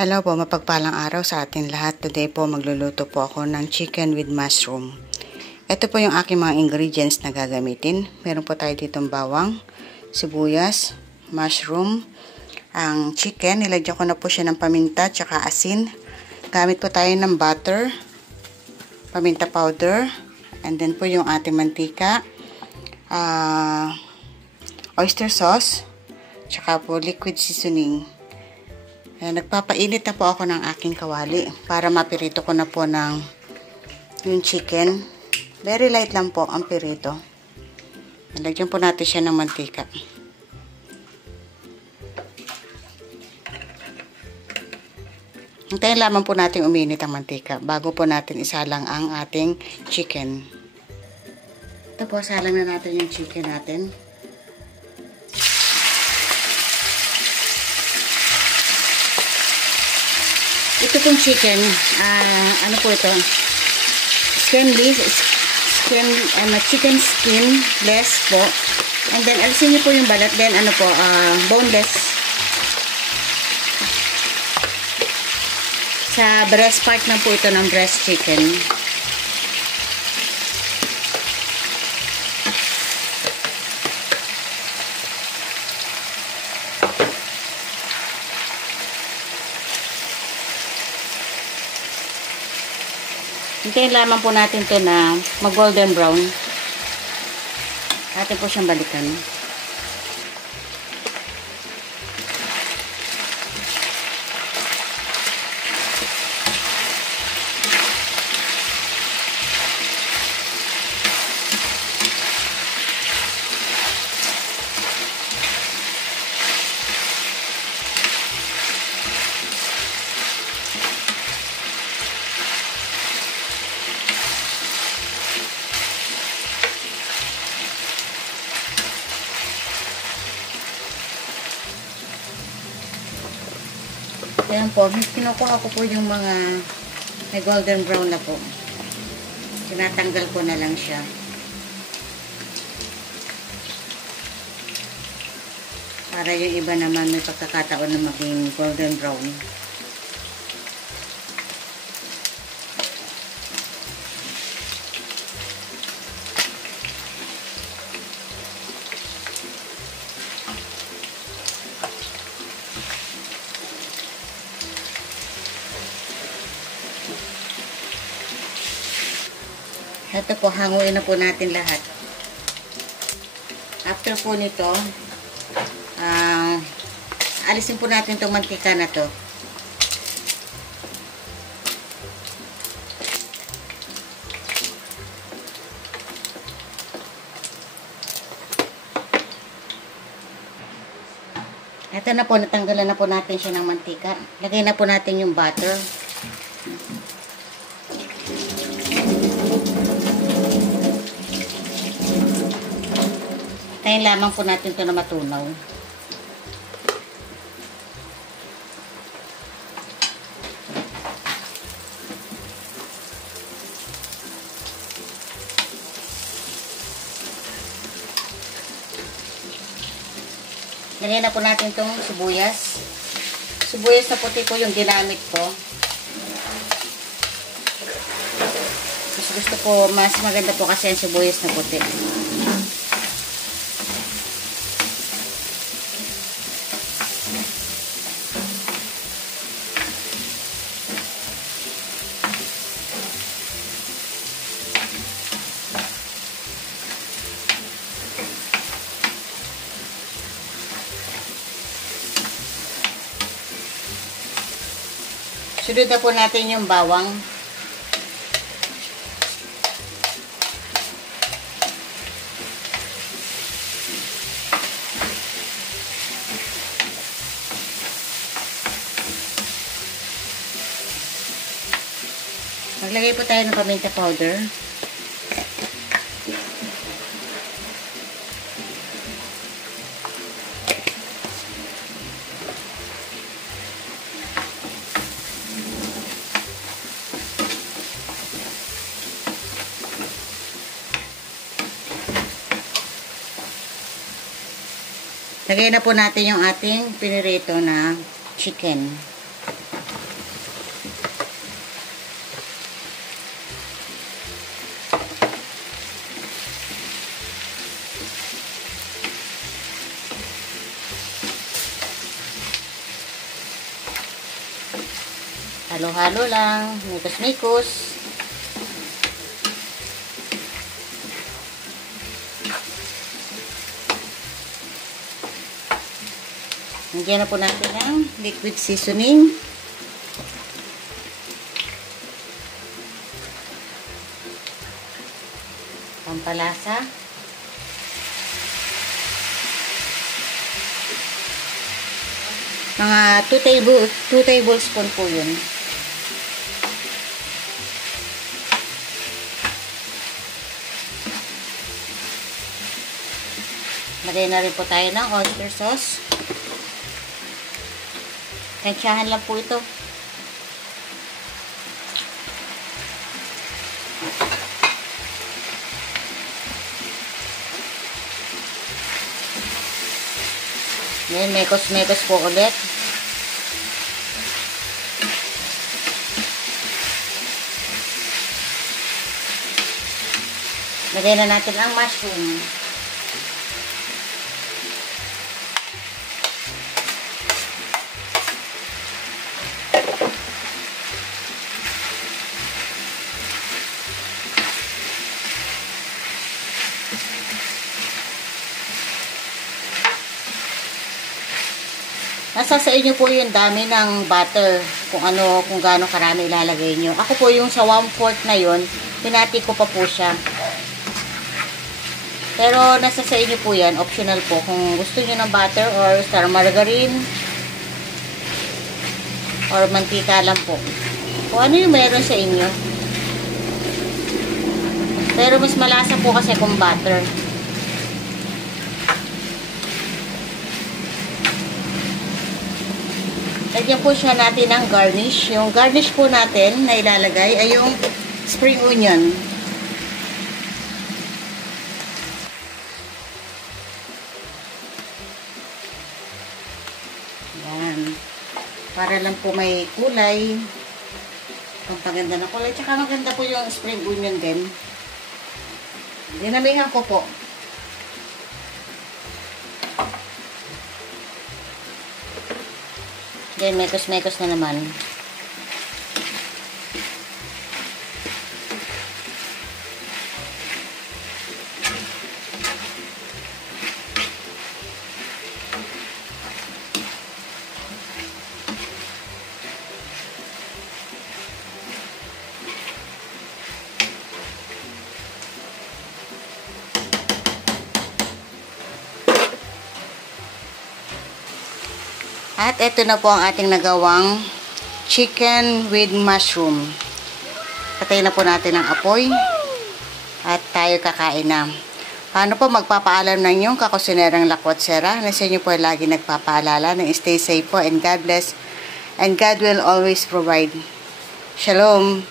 Hello po, mapagpalang araw sa atin lahat. Today po magluluto po ako ng chicken with mushroom. Ito po yung aking mga ingredients na gagamitin. Meron po tayo ditong bawang, sibuyas, mushroom, ang chicken. Nilagyan ko na po siya ng paminta tsaka asin. Gamit po tayo ng butter, paminta powder, and then po yung ating mantika, oyster sauce, tsaka po liquid seasoning. Nagpapainit na po ako ng aking kawali para mapirito ko na po ng yung chicken. Very light lang po ang pirito. Nalagyan po natin siya ng mantika. Hintayin lamang po natin uminit ang mantika bago po natin isalang ang ating chicken. Ito po, salang na natin yung chicken natin. Ito pong chicken, ano po ito? Chicken skinless po. And then, alisin niyo po yung balat. Then, ano po, boneless. Sa breast part na po ito ng breast chicken. Hintayin lamang po natin ito na mag-golden brown. Atin po siyang balikan. Ayan po, kinukuha ko po yung mga may golden brown na po. Tinatanggal ko na lang siya. Para yung iba naman may pagkakataon na maging golden brown. Ito po, hanguin na po natin lahat. After po nito, alisin po natin itong mantika na to. Ito na po, natanggalan na po natin siya ng mantika. Lagay na po natin yung butter. Tayin lamang po natin ito na matunaw. Lagyan na po natin itong sibuyas. Sibuyas na puti po yung ginamit ko. Gusto ko, mas maganda po kasi ang sibuyas na puti. Sunod na po natin yung bawang. Maglagay po tayo ng paminta powder. Lagay na po natin yung ating pinirito na chicken. Halo-halo lang. Mikos-mikos. Nagyan na po natin ng liquid seasoning. Pampalasa. Mga 2 tablespoon po yun. Lagay na rin po tayo ng oyster sauce. Tansyahan lang po ito. Ngayon, mekos-mekos po ulit. Lagay na natin ang mushroom. Nasa sa inyo po yung dami ng butter, kung gaano karami ilalagay nyo. Ako po yung sa 1/4 na yun, pinati ko pa po siya. Pero nasa sa inyo po yan, optional po. Kung gusto nyo ng butter or star margarine or mantika lang po. Kung ano yung meron sa inyo. Pero mas malasa po kasi kung butter. Lagyan po siya natin ng garnish. Yung garnish po natin na ilalagay ay yung spring onion. Yan. Para lang po may kulay. Pampaganda na kulay. Tsaka maganda po yung spring onion din. Dinamihan ko po. Then, mekos-mekos na naman. At ito na po ang ating nagawang chicken with mushroom. Patayin na po natin ang apoy. At tayo kakain na. Paano po magpapaalam ng inyong kakusinerang lakwatsera na sa inyo po ay lagi nagpapaalala na stay safe po and God bless and God will always provide. Shalom!